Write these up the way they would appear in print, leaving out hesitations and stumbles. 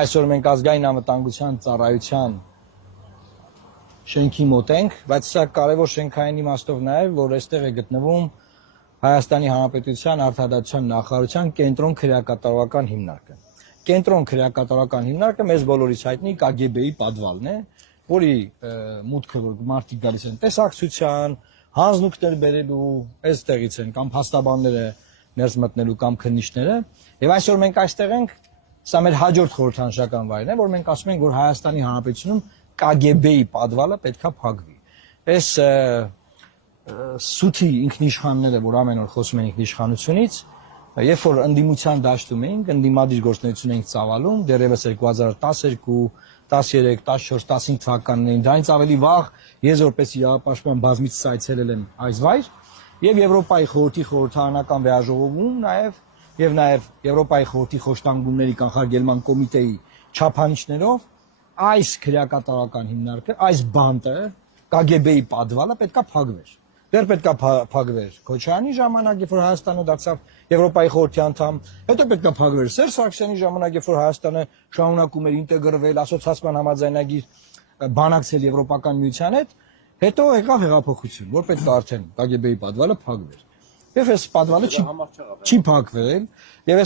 այսօր մենք ազգային անվտանգության ծառայության շենքի մոտ ենք, բայց սա կարևոր շենքային իմաստով նաև, որ այստեղ է գտնվում Հայաստանի Հանրապետության Արտադրության նախարարության կենտրոն քրեակատարողական հիմնարկը։ Կենտրոն քրեակատարողական հիմնարկը մեզ բոլորիս հայտնի KGB-ի պատվալն է, որի մուտքը որ մարդիկ գալիս են տեսակցության, հանձնուկներ բերելու, այստեղից են կամ փաստաբանները ներս մտնելու կամ քննիչները, եւ այսօր մենք այստեղ ենք, սա մեր հաջորդ խորհրդանշական վայրն է, որ մենք ասում ենք, որ Հայաստանի Հանրապետությունում KGB-ի պատվալը պետքա փակվի։ Այս սութի ինքնիշխանները, որ ամեն օր խոսում են ինքնիշխանությունից, երբ որ ընդդիմության դաշտում էինք, ընդդիմադիր գործունեություն էինք ծավալում, դեռևս 2012, 13, 14, 15 թվականներին, դրանից ավելի վաղ ես որպես իրավապաշտպան բազմիցս այցելել եմ այս վայր, եւ Եվրոպայի խորհրդի խորհրդարանական վեաժողովում նաև Եվրոպայի խորհրդի խոշտանգումների կանխարգելման կոմիտեի չափանիշներով այս քրեակատարողական հիմնարկը, այս բանտը KGB-ի պատվալը պետքա փակվեր։ Դեռ պետքա փակվեր Քոչարյանի ժամանակ, երբ որ Հայաստանը դարձավ Եվրոպայի խորհրդի անդամ, հետո պետքա փակվեր Սերժ Սարգսյանի ժամանակ, երբ որ Հայաստանը շարունակում էր ինտեգրվել ասոցիացիան համաձայնագիր բանակցել Եվրոպական միության հետ, հետո եկավ հեղափոխություն, որ պետք է արդեն KGB-ի պատվալը փակվեր։ Եվ այս պատվալը չի փակվել, եւ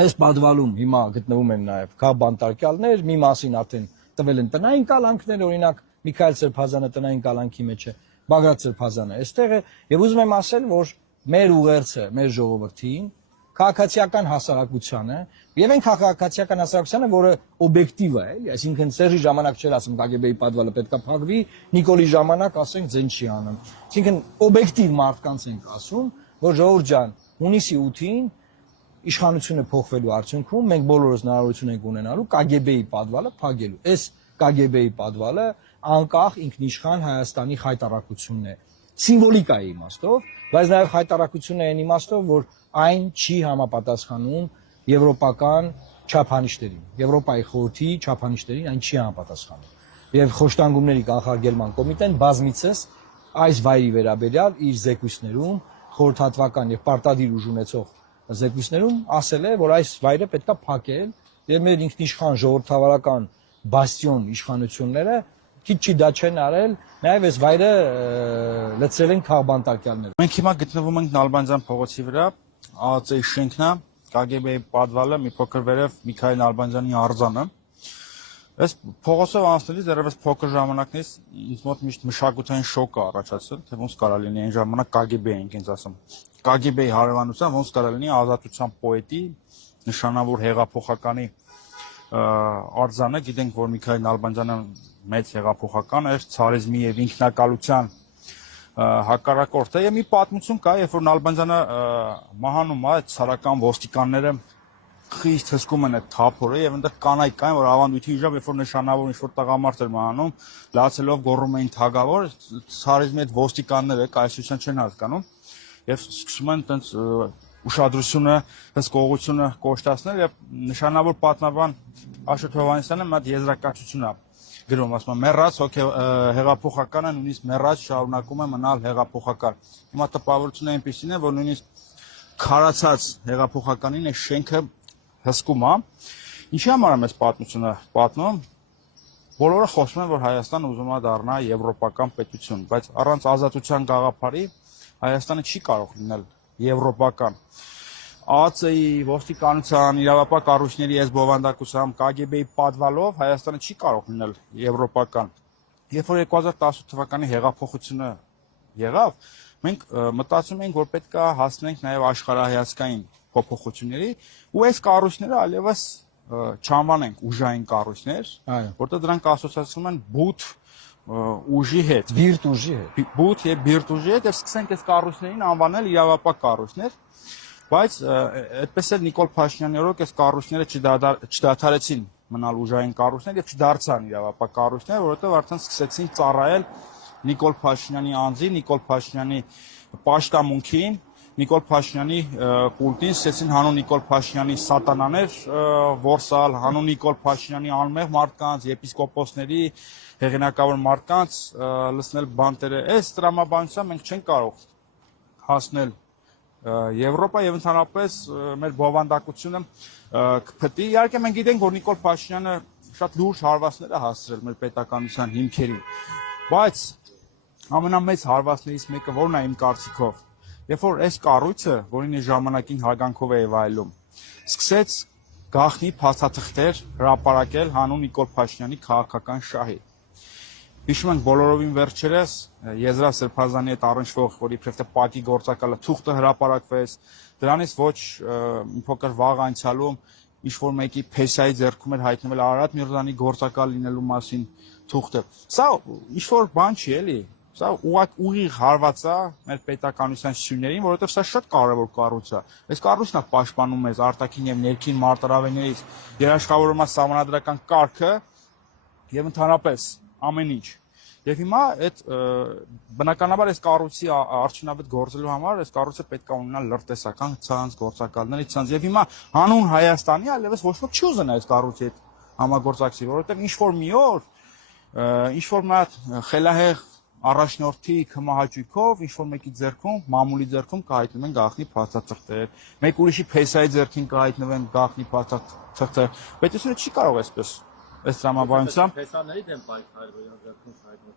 այս պատվալում հիմա գտնվում են նաև քա բանտարկյալներ, մի մասին արդեն տվել են տնային կալանքներ, օրինակ Միքայել Սրբազանը տնային կալանքի մեջ է, Բագրատ Սրբազանը այստեղ է, եւ ուզում եմ ասել, որ մեր ուղերձը, մեր ժողովրդին, քաղաքացիական հասարակությանը, եւ այն քաղաքացիական հասարակությանը, որը օբյեկտիվ է, այսինքն Սերժի ժամանակ չէր ասում KGB-ի պատվալը պետքա փակվի, Նիկոլի ժամանակ ասենք ձեն չի անում։ Այսինքն օբյեկտիվ մարդկանց ենք ասում, որ ժողովուրդ ջան, հունիսի 8-ին իշխանությունը փոխվելու արդյունքում մենք բոլորս հնարավորություն ենք ունենալու KGB-ի պատվալը փակելու։ Այս KGB-ի պատվալը անկախ ինքնիշխան Հայաստանի խայտարակությունն է, սիմվոլիկայի իմաստով, բայց նաև խայտարակությունն է այն իմաստով, որ այն չի համապատասխանում եվրոպական չափանիշներին, Եվրոպայի խորհրդի չափանիշներին այն չի համապատասխանում։ Եվ խոշտանգումների կանխարգելման կոմիտեն բազմիցս այս վայրի վերաբերյալ իր զեկույցներում խորհրդատվական եւ պարտադիր ուժ ունեցող զեկույցներում ասել է, որ այս վայրը պետքա փակել եւ մեր ինքնիշխան ժողովրդավարական բաստիոն իշխանությունները քիչ դա չեն արել, նաև այս վայրը լցրել են քաղբանտարկյալները։ Մենք հիմա գտնվում ենք Նալբանդյան փողոցի վրա, ԱԱԾ-ի շենքն է, KGB-ի պատվալը, մի փոքր վերև Միքայել Նալբանդյանի արձանը։ Այս փողոցով անցնելիս դեռևս փոքր ժամանակներից ինձ մոտ միշտ մշակութային շոկ է առաջացել, թե ոնց կարա լինի այն ժամանակ KGB էինք ինձ ասում։ KGB-ի հարևանությամբ ոնց կարա լինի ազատության պոետի, նշանավոր հեղափոխականի արձանը, գիտենք, որ Միքայել Նալբանդյանը մեծ հեղափոխական էր, ցարիզմի եւ ինքնակալության հակառակորդ է, եւ մի պատմություն կա, երբ որ Նալբանդյանը մահանում է, ցարական ոստիկանները խիստ հսկում են այդ թափորը եւ այնտեղ կանայք կային, որ ավանդույթի իժավ, երբ որ նշանավոր ինչ-որ տղամարդ էր մահանում, լացելով գոռում էին թագավոր, ցարիզմի այդ ոստիկանները կայսրության չեն հասկանում եւ սկսում են այդպես ուշադրությունը, հսկողությունը կոշտացնել եւ նշանավոր պատմաբան Աշոտ Հովհաննիսյանը մի հատ եզրակացություն է գրում, ասում է մեռած հեղափոխականը նույնիսկ մեռած շարունակում է մնալ հեղափոխական։ Հիմա տպավորությունը այնպեսին է, որ նույնիսկ քարացած հեղափոխականին է շենքը հսկում է։ Ինչի համար եմ այս պատմությունը պատմում։ Բոլորը խոսում են, որ Հայաստանը ուզում է դառնա եվրոպական պետություն, բայց առանց ազատության գաղափարի Հայաստանը չի կարող լինել եվրոպական։ ԱԱԾ-ի, ոստիկանության, իրավապահ կառույցների այս բովանդակությամբ, KGB-ի պատվալով Հայաստանը չի կարող լինել եվրոպական։ Երբ որ 2018 թվականի հեղափոխությունը եղավ, մենք մտածում էինք, որ պետք է հասնենք նաև աշխարհայացքային փոփոխությունների, ու այս կառույցները այլևս չանվանենք ուժային կառույցներ, որտեղ դրանք ասոցացվում են բութ ուժի հետ, բիրտ ուժի հետ, բութ եւ բիրտ ուժի հետ, եւ սկսենք այս կառույցներին անվանել իրավապահ կառույցներ, բայց այդպես էլ Նիկոլ Փաշինյանի օրոք այս կառույցները չդադարեցին մնալ ուժային կառույցներ եւ չդարձան իրավապահ կառույցներ, որովհետեւ արդեն սկսեցին ծառայել Նիկոլ Փաշինյանի անձին, Նիկոլ Փաշինյանի պաշտամունքին, Նիկոլ Փաշինյանի կուլտին, սկսեցին հանուն Նիկոլ Փաշինյանի սատանաներ որսալ, հանուն Նիկոլ Փաշինյանի անմեղ մարդկանց, եպիսկոպոսների, հեղինակավոր մարդկանց լցնել բանտերը։ Այս տրամաբանությամբ մենք չենք կարող հասնել Եվրոպա եւ ընդհանրապես մեր բովանդակությունը կփտի։ Իհարկե մենք գիտենք, որ Նիկոլ Փաշինյանը շատ լուրջ հարվածներ է հասցրել մեր պետականության հիմքերին, բայց ամենամեծ հարվածներից մեկը որն է իմ կարծիքով, երբ որ այս կառույցը, որին այս ժամանակին հարգանքով է վայելում, սկսեց գաղտնի փաստաթղթեր հրապարակել հանուն Նիկոլ Փաշինյանի քաղաքական շահի։ Հիշում ենք բոլորովին վերջերս Եզրափ Սրբազանի հետ առնչվող, որ իբրև թե ՊԱԿ-ի գործակալը թուղթը հրապարակվեց, դրանից ոչ մի փոքր վաղ անցյալում ինչ-որ մեկի փեսայի ձեռքում էր հայտնվել Արարատ Միրզյանի գործակալ լինելու մասին թուղթը։ Սա ինչ-որ բան չի, էլի։ Սա ուղիղ հարված է մեր պետականության սյուներին, որովհետև սա շատ կարևոր կառույց է։ Այս կառույցն է պաշտպանում մեզ արտաքին եւ ներքին մարտահրավերներից, երաշխավորում է սահմանադրական կարգը եւ ընդհանրապես ամեն ինչ։ Եվ հիմա այդ բնականաբար այս կառույցի արդյունավետ գործելու համար այս կառույցը պետք է ունենա լրտեսական ցանց, գործակալների ցանց։ Եվ հիմա հանուն Հայաստանի այլևս ոչ ոք չի ուզենա այս կառույցի հետ համագործակցի, որովհետև ինչ-որ մի օր ինչ-որ մի հատ խելահեղ առաջնորդի կմահաճույքով ինչ-որ մեկի ձեռքում, մամուլի ձեռքում կհայտնվեն գաղտնի փաստաթղթեր, մեկ ուրիշի փեսայի ձեռքին կհայտնվեն գաղտնի փաստաթղթեր։ Պետությունը չի կարող այսպես այս դրամաբանությամբ Փեսաների դեմ պայքարել, որ ձեռքում հայտնվող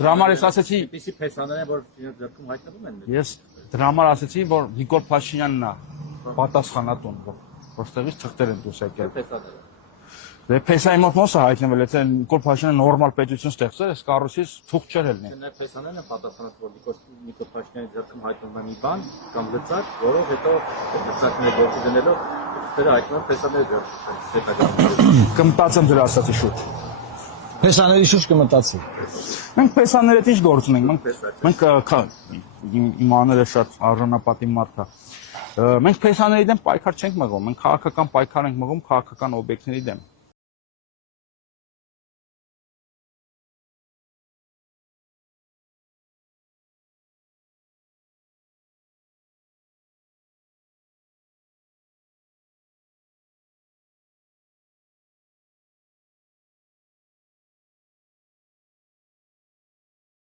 դրա համար ես ասացի, Այսպիսի փեսաներ են, որ իրենց ձեռքում հայտնվում են։ ես դրա համար ասացի, որ Նիկոլ Փաշինյանն է պատասխանատուն, որտեղից թղթեր են դուրս եկել։ Փեսաները։ Դե փեսայի մոտ ոնց է հայտնվել, եթե Նիկոլ Փաշինյանը նորմալ պետություն ստեղծել, այս կառույցից թուղթ չէր ելնի։ Նա փեսաներն են պատասխանատու, որ Նիկոլ Փաշինյանի ձեռքում հայտնվում է մի բան կամ լծակ, որով հետո լծակները գործի դնելով դերը հայտնվում փեսաների ձեռքում։ Կմտածեմ դրա ասացի շուտ։ Փեսաների շուրջ կմտածի։ Մենք փեսաների հետ ինչ գործ ունենք։ Մենք իմ աները շատ արժանապատիվ մարդ է։ Մենք փեսաների դեմ պայքար չենք մղում, մենք քաղաքական պայքար ենք մղում քաղաքական օբյեկտների դեմ։